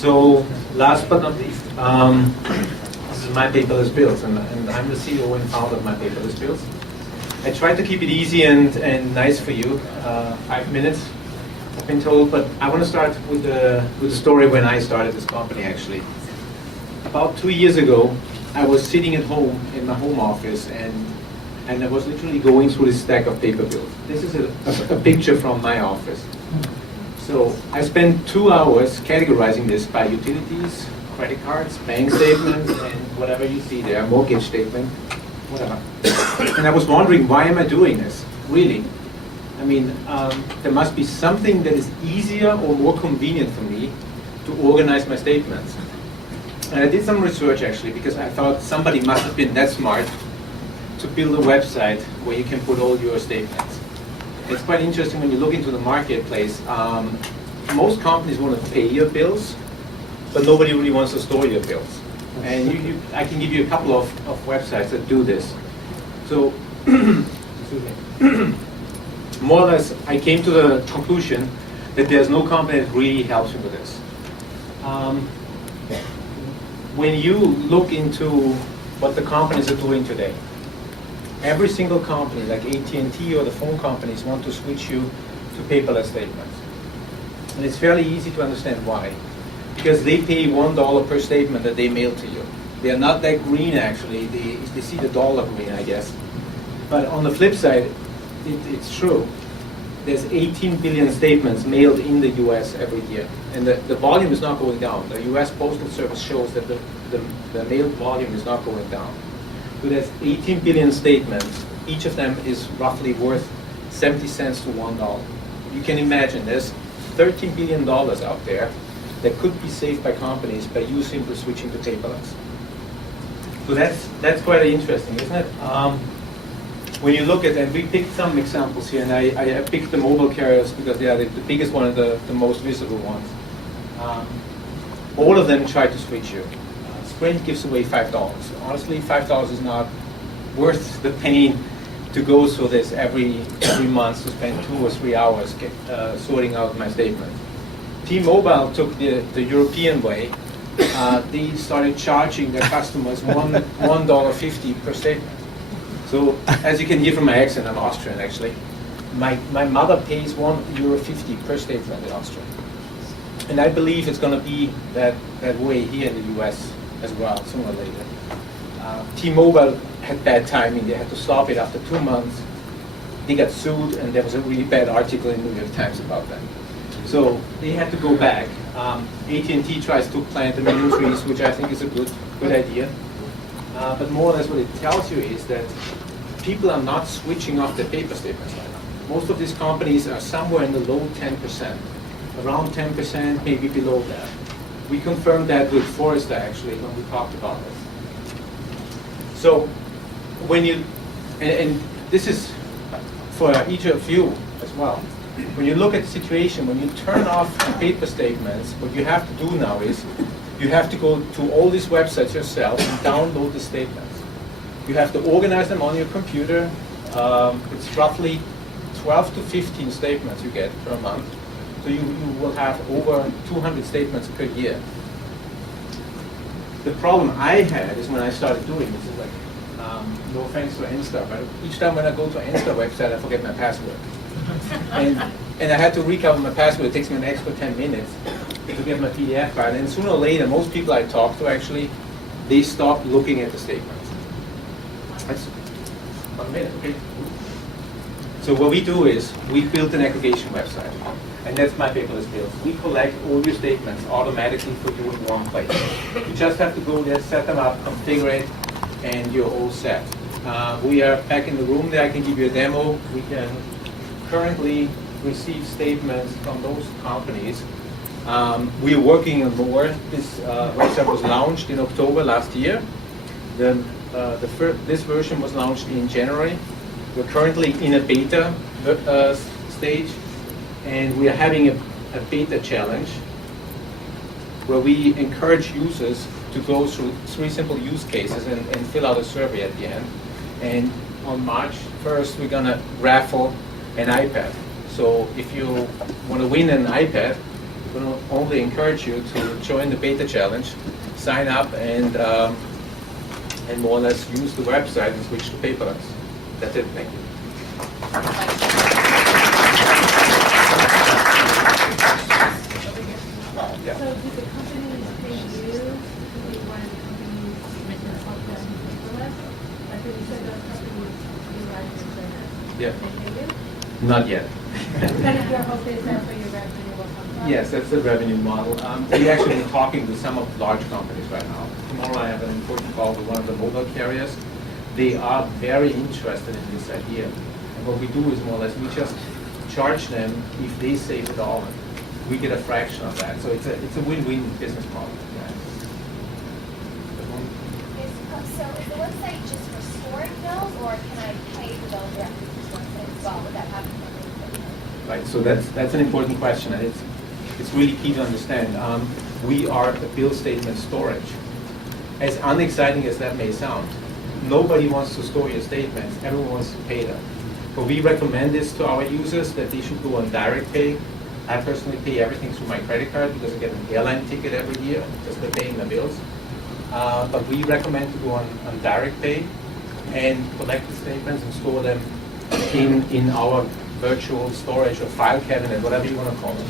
So last but not least, this is my Paperless Builds, and I'm the CEO and founder of my Paperless Builds. I try to keep it easy and nice for you, 5 minutes, I've been told, but I want to start with the story when I started this company, actually. About 2 years ago, I was sitting at home in my home office, and I was literally going through this stack of paper bills. This is a picture from my office. So I spent 2 hours categorizing this by utilities, credit cards, bank statements, and whatever you see there, mortgage statement, whatever. And I was wondering, why am I doing this? Really? I mean, there must be something that is easier or more convenient for me to organize my statements. And I did some research, actually, because I thought somebody must have been that smart to build a website where you can put all your statements. It's quite interesting when you look into the marketplace. Most companies want to pay your bills, but nobody really wants to store your bills. And I can give you a couple of websites that do this. So, more or less, I came to the conclusion that there's no company that really helps you with this. When you look into what the companies are doing today, every single company, like AT&T or the phone companies, want to switch you to paperless statements. And it's fairly easy to understand why. Because they pay $1 per statement that they mail to you. They are not that green, actually. They see the dollar green, I guess. But on the flip side, it's true. There's 18 billion statements mailed in the US every year. And the volume is not going down. The US Postal Service shows that the mail volume is not going down. So there's 18 billion statements. Each of them is roughly worth 70 cents to $1. You can imagine there's $13 billion out there that could be saved by companies by you simply switching to paperless. So that's quite interesting, isn't it? When you look at, and we picked some examples here, and I picked the mobile carriers because they are the biggest one and the most visible ones. All of them try to switch you. Sprint gives away $5. Honestly, $5 is not worth the pain to go through this every month to spend 2 or 3 hours sorting out my statement. T-Mobile took the European way. They started charging their customers $1.50 per statement. So, as you can hear from my accent, I'm Austrian actually. My mother pays €1.50 per statement in Austria. And I believe it's going to be that way here in the US as well, sooner or later. T-Mobile had bad timing. They had to stop it after 2 months. They got sued, and there was a really bad article in the New York Times about that. So they had to go back. AT&T tries to plant a million trees, which I think is a good idea. But more or less what it tells you is that people are not switching off their paper statements right now. Most of these companies are somewhere in the low 10%, around 10%, maybe below that. We confirmed that with Forrester, actually, when we talked about this. So when you, and this is for each of you as well, when you look at the situation, when you turn off the paper statements, what you have to do now is you have to go to all these websites yourself and download the statements. You have to organize them on your computer. It's roughly 12 to 15 statements you get per month. So you will have over 200 statements per year. The problem I had is when I started doing this, is like, no offense to Insta, but each time when I go to an Insta website, I forget my password. and I had to recover my password. It takes me an extra 10 minutes to get my PDF file. And sooner or later, most people I talk to actually, they stop looking at the statements. That's 1 minute, okay? So what we do is, we built an aggregation website. And that's my paperless build. We collect all your statements automatically for you in one place. You just have to go there, set them up, configure it, and you're all set. We are back in the room there. I can give you a demo. We can currently receive statements from those companies. We are working on more. This website was launched in October last year. This version was launched in January. We're currently in a beta stage. And we are having a beta challenge where we encourage users to go through 3 simple use cases and fill out a survey at the end. And on March 1st, we're going to raffle an iPad. So if you want to win an iPad, going to only encourage you to join the beta challenge, sign up, and more or less use the website and switch to paperless. That's it. Thank you. Yeah. So do the companies pay you to be one of the companies that help them paperless? Like when you said those companies utilize your service, Yeah. they pay you? Not yet. Then if your hope is that for your revenue will come from? Yes, that's the revenue model. We're actually talking to some of the large companies right now. Tomorrow I have an important call with one of the mobile carriers. They are very interested in this idea. And what we do is more or less, we just charge them if they save a dollar. We get a fraction of that. So it's a win-win business model. Yeah. So is the website just for storing bills, or can I pay the bill directly through the website as well? Would that happen? Right, so that's an important question, and it's really key to understand. We are a bill statement storage. As unexciting as that may sound, nobody wants to store your statements. Everyone wants to pay them. But we recommend this to our users that they should go on direct pay. I personally pay everything through my credit card because I get an airline ticket every year just by paying the bills. But we recommend to go on direct pay and collect the statements and store them in our virtual storage or file cabinet, whatever you want to call it.